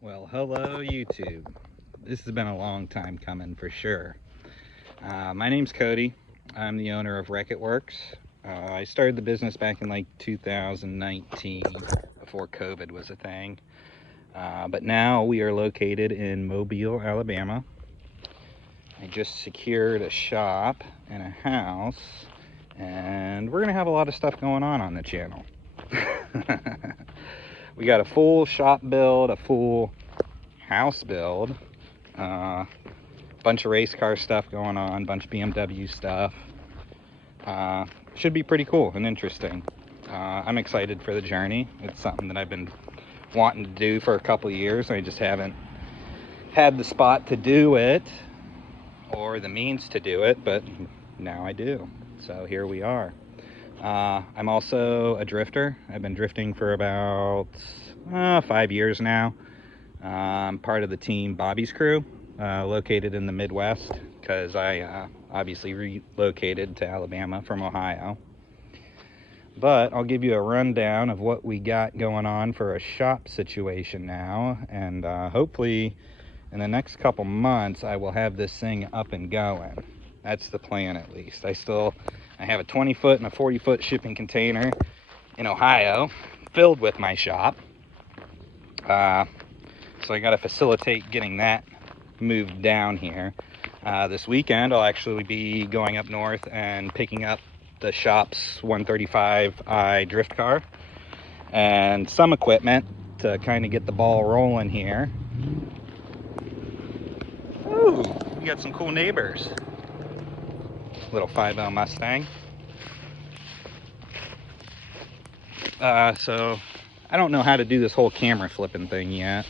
Well, hello YouTube. This has been a long time coming for sure. My name's Cody. I'm the owner of Wreck-it-Werks. I started the business back in like 2019 before COVID was a thing. But now we are located in Mobile, Alabama. I just secured a shop and a house, and we're gonna have a lot of stuff going on the channel. We got a full shop build, a full house build, bunch of race car stuff going on, bunch of BMW stuff. Should be pretty cool and interesting. I'm excited for the journey. It's something that I've been wanting to do for a couple of years. I just haven't had the spot to do it or the means to do it, but now I do. So here we are. I'm also a drifter. I've been drifting for about 5 years now. I'm part of the team Bobby's Crew, located in the Midwest, because I obviously relocated to Alabama from Ohio. But I'll give you a rundown of what we got going on for a shop situation now, and hopefully in the next couple months I will have this thing up and going. That's the plan, at least. I have a 20-foot and a 40-foot shipping container in Ohio filled with my shop. So I got to facilitate getting that moved down here. This weekend I'll actually be going up north and picking up the shop's 135i drift car and some equipment to kind of get the ball rolling here. Ooh, we got some cool neighbors. Little 5L Mustang. So I don't know how to do this whole camera flipping thing yet.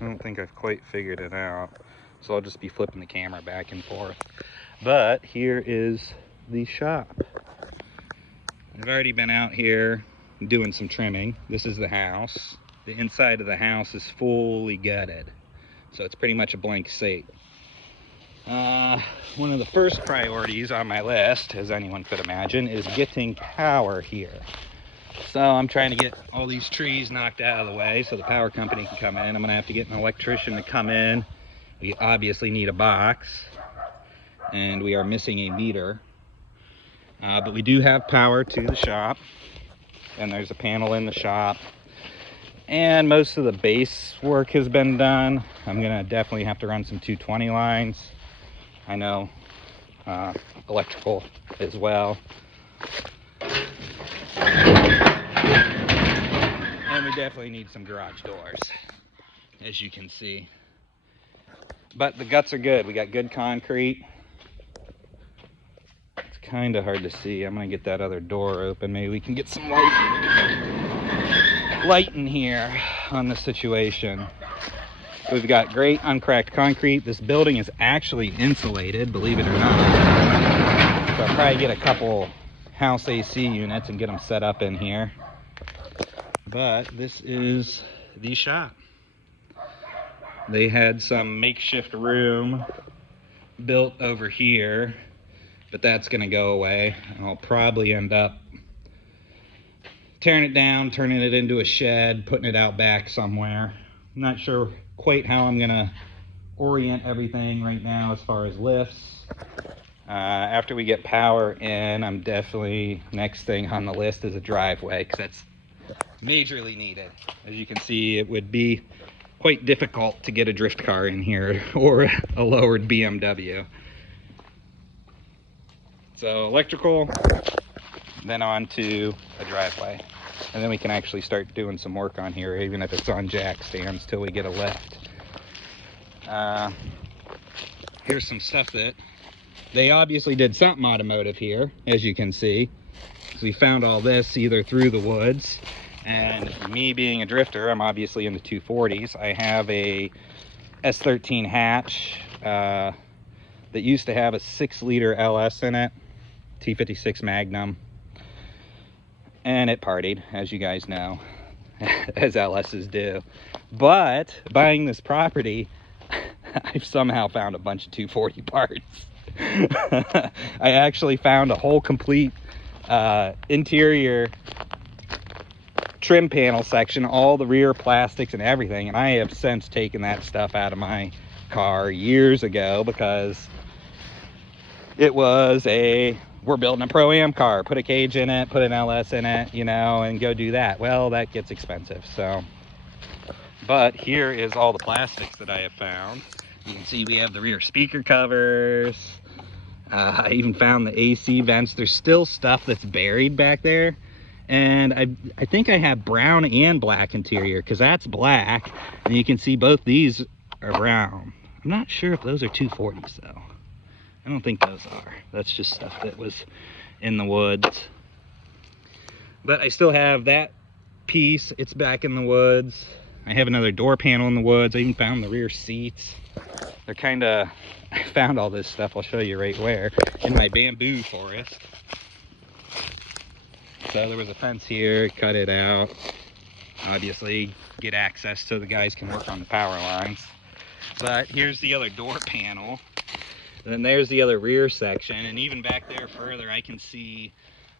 I don't think I've quite figured it out. So I'll just be flipping the camera back and forth. But here is the shop. I've already been out here doing some trimming. This is the house. The inside of the house is fully gutted. So it's pretty much a blank slate. One of the first priorities on my list, as anyone could imagine, is getting power here. So I'm trying to get all these trees knocked out of the way so the power company can come in. I'm gonna have to get an electrician to come in. We obviously need a box, and we are missing a meter. But we do have power to the shop, and there's a panel in the shop. And most of the base work has been done. I'm gonna definitely have to run some 220 lines. I know, electrical as well. And we definitely need some garage doors, as you can see. But the guts are good. We got good concrete. It's kind of hard to see. I'm gonna get that other door open. Maybe we can get some light in here on the situation. We've got great uncracked concrete. This building is actually insulated, believe it or not. So I'll probably get a couple house AC units and get them set up in here. But this is the shop. They had some makeshift room built over here, but that's gonna go away. I'll probably end up tearing it down, turning it into a shed, putting it out back somewhere. I'm not sure quite how I'm gonna orient everything right now as far as lifts. After we get power in, I'm definitely, next thing on the list is a driveway, because that's majorly needed. As you can see, it would be quite difficult to get a drift car in here or a lowered BMW. So electrical, then on to a driveway. And then we can actually start doing some work on here, even if it's on jack stands, till we get a lift. Here's some stuff that they obviously did something automotive here, as you can see. So we found all this either through the woods, and me being a drifter, I'm obviously in the 240s. I have a S13 hatch that used to have a 6-liter LS in it, T56 Magnum. And it partied, as you guys know, as LS's do. But buying this property, I've somehow found a bunch of 240 parts. I actually found a whole complete interior trim panel section, all the rear plastics and everything, and I have since taken that stuff out of my car years ago because it was we're building a Pro-Am car, put a cage in it, put an LS in it, you know, and go do that. Well, that gets expensive. So, but here is all the plastics that I have found. You can see we have the rear speaker covers. I even found the AC vents. There's still stuff that's buried back there. And I think I have brown and black interior, because that's black. And you can see both these are brown. I'm not sure if those are 240s though. I don't think those are. That's just stuff that was in the woods. But I still have that piece. It's back in the woods. I have another door panel in the woods. I even found the rear seats. They're kind of, I found all this stuff. I'll show you right where. In my bamboo forest. So there was a fence here, cut it out. Obviously, get access so the guys can work on the power lines. But here's the other door panel. And then there's the other rear section. And even back there further, I can see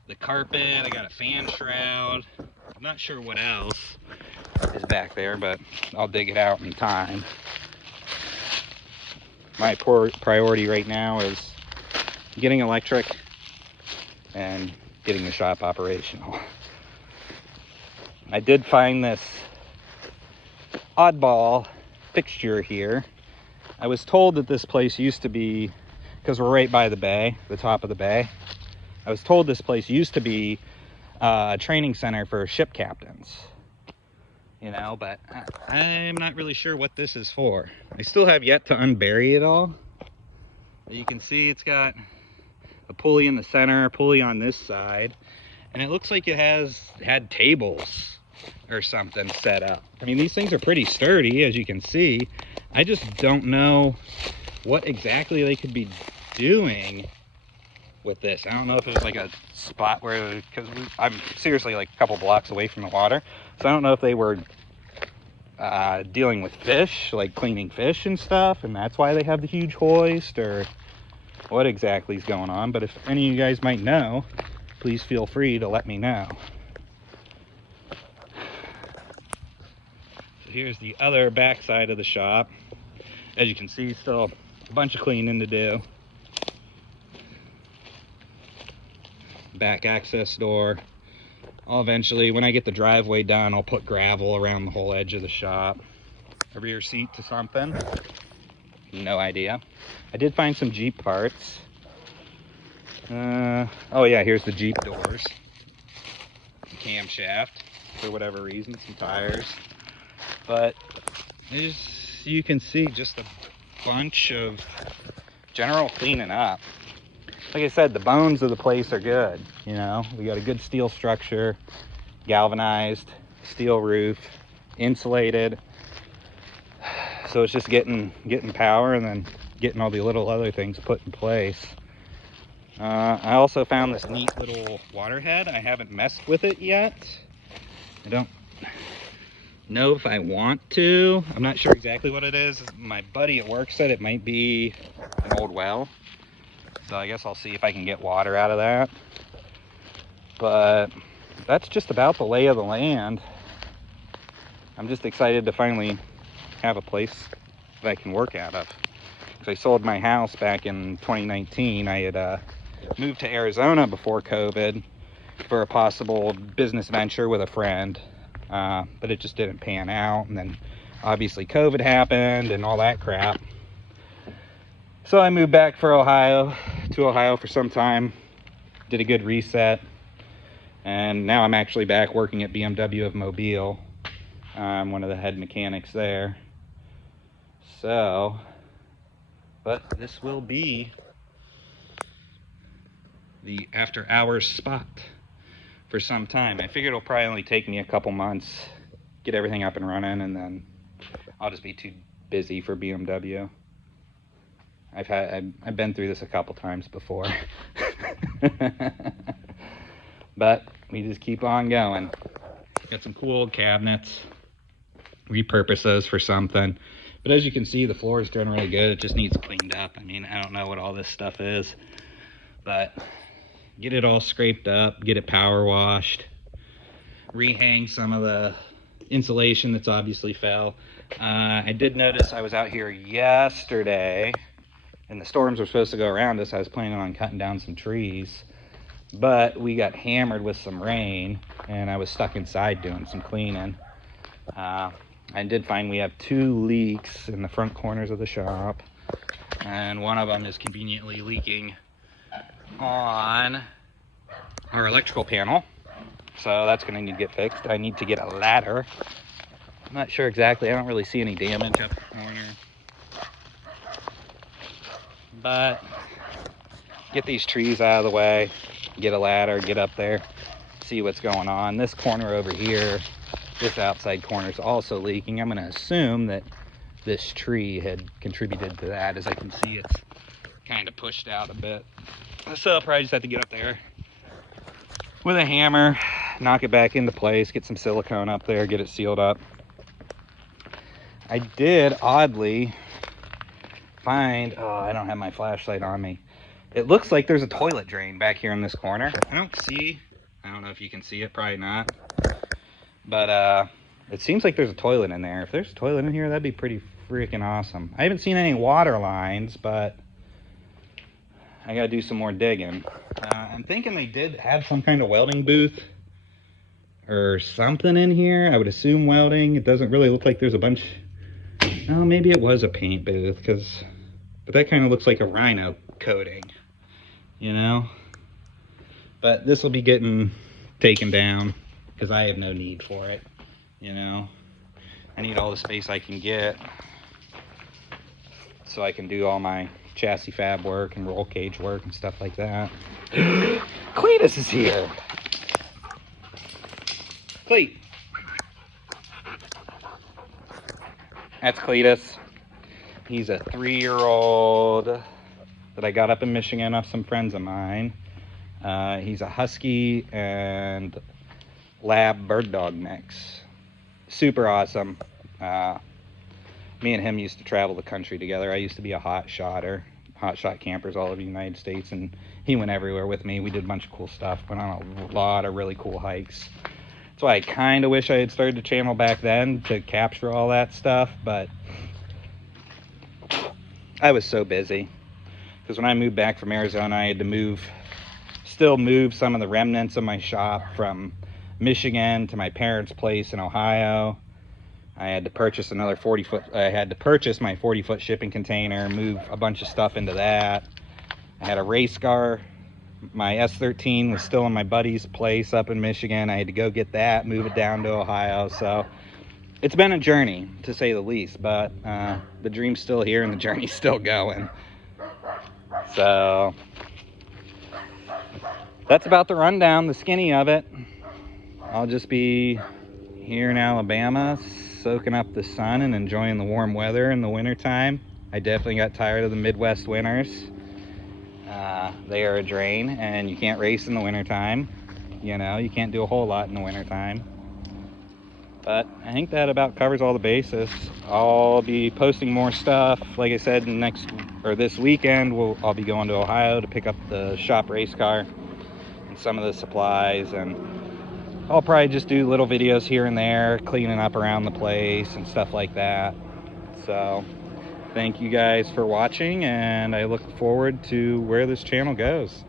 the carpet. I got a fan shroud. I'm not sure what else is back there, but I'll dig it out in time. My priority right now is getting electric and getting the shop operational. I did find this oddball fixture here. I was told that this place used to be, because we're right by the bay, the top of the bay, I was told this place used to be a training center for ship captains. You know, but I'm not really sure what this is for. I still have yet to unbury it all. You can see it's got a pulley in the center, a pulley on this side, and it looks like it had tables or something set up. I mean, these things are pretty sturdy, as you can see. I just don't know what exactly they could be doing with this. I don't know if there's like a spot where, because I'm seriously like a couple blocks away from the water, so I don't know if they were dealing with fish, like cleaning fish and stuff, and that's why they have the huge hoist, or what exactly is going on. But if any of you guys might know, please feel free to let me know. So here's the other back side of the shop. As you can see, still a bunch of cleaning to do. Back access door. I'll eventually, when I get the driveway done, I'll put gravel around the whole edge of the shop. A rear seat to something. No idea. I did find some Jeep parts. Oh yeah, here's the Jeep doors. The camshaft, for whatever reason, some tires. But you can see just a bunch of general cleaning up. Like I said, the bones of the place are good. You know, we got a good steel structure, galvanized, steel roof, insulated. So it's just getting power and then getting all the little other things put in place. I also found this neat little water head. I haven't messed with it yet. I don't know if I want to. I'm not sure exactly what it is. My buddy at work said it might be an old well. So I guess I'll see if I can get water out of that. But that's just about the lay of the land. I'm just excited to finally have a place that I can work out of. Because I sold my house back in 2019. I had moved to Arizona before COVID for a possible business venture with a friend. But it just didn't pan out. And then obviously COVID happened and all that crap. So I moved back to Ohio for some time, did a good reset, and now I'm actually back working at BMW of Mobile. I'm one of the head mechanics there. So, but this will be the after hours spot for some time. I figured it'll probably only take me a couple months, get everything up and running, and then I'll just be too busy for BMW. I've been through this a couple times before. But we just keep on going. Got some cool old cabinets. Repurpose those for something. But as you can see, the floor is generally good. It just needs cleaned up. I mean, I don't know what all this stuff is. But get it all scraped up, get it power washed. rehang some of the insulation that's obviously fell. I did notice I was out here yesterday and the storms were supposed to go around us. I was planning on cutting down some trees, but we got hammered with some rain and I was stuck inside doing some cleaning. I did find we have 2 leaks in the front corners of the shop, and one of them is conveniently leaking on our electrical panel, so that's going to need to get fixed. I need to get a ladder. I'm not sure exactly. I don't really see any damage up the corner, but get these trees out of the way, get a ladder, get up there, see what's going on. This corner over here, this outside corner is also leaking. I'm going to assume that this tree had contributed to that. As I can see, it's kind of pushed out a bit. So I'll probably just have to get up there with a hammer, knock it back into place, get some silicone up there, get it sealed up. I did oddly find, oh, I don't have my flashlight on me. It looks like there's a toilet drain back here in this corner. I don't know if you can see it, probably not. But it seems like there's a toilet in there. If there's a toilet in here, that'd be pretty freaking awesome. I haven't seen any water lines, but I gotta do some more digging. I'm thinking they did have some kind of welding booth or something in here. I would assume welding. It doesn't really look like there's a bunch. Oh, maybe it was a paint booth, but that kind of looks like a rhino coating, you know? But this will be getting taken down because I have no need for it, you know? I need all the space I can get so I can do all my chassis fab work and roll cage work and stuff like that. Cletus is here. Cleet. That's Cletus. He's a 3-year-old that I got up in Michigan off some friends of mine. He's a husky and lab bird dog mix. Super awesome. Me and him used to travel the country together. I used to be a hot shot campers all over the United States, and he went everywhere with me. We did a bunch of cool stuff, went on a lot of really cool hikes. That's why I kind of wish I had started the channel back then to capture all that stuff, but I was so busy. Because when I moved back from Arizona, I had to still move some of the remnants of my shop from Michigan to my parents' place in Ohio. I had to purchase another 40-foot, I had to purchase my 40-foot shipping container, move a bunch of stuff into that. I had a race car. My S13 was still in my buddy's place up in Michigan. I had to go get that, move it down to Ohio. So it's been a journey, to say the least, but the dream's still here and the journey's still going. So that's about the rundown, the skinny of it. I'll just be here in Alabama, soaking up the sun and enjoying the warm weather in the wintertime. I definitely got tired of the Midwest winters. They are a drain, and you can't race in the wintertime. You know, you can't do a whole lot in the wintertime. But I think that about covers all the bases. I'll be posting more stuff. Like I said, this weekend, I'll be going to Ohio to pick up the shop race car and some of the supplies, and I'll probably just do little videos here and there, cleaning up around the place and stuff like that. So thank you guys for watching, and I look forward to where this channel goes.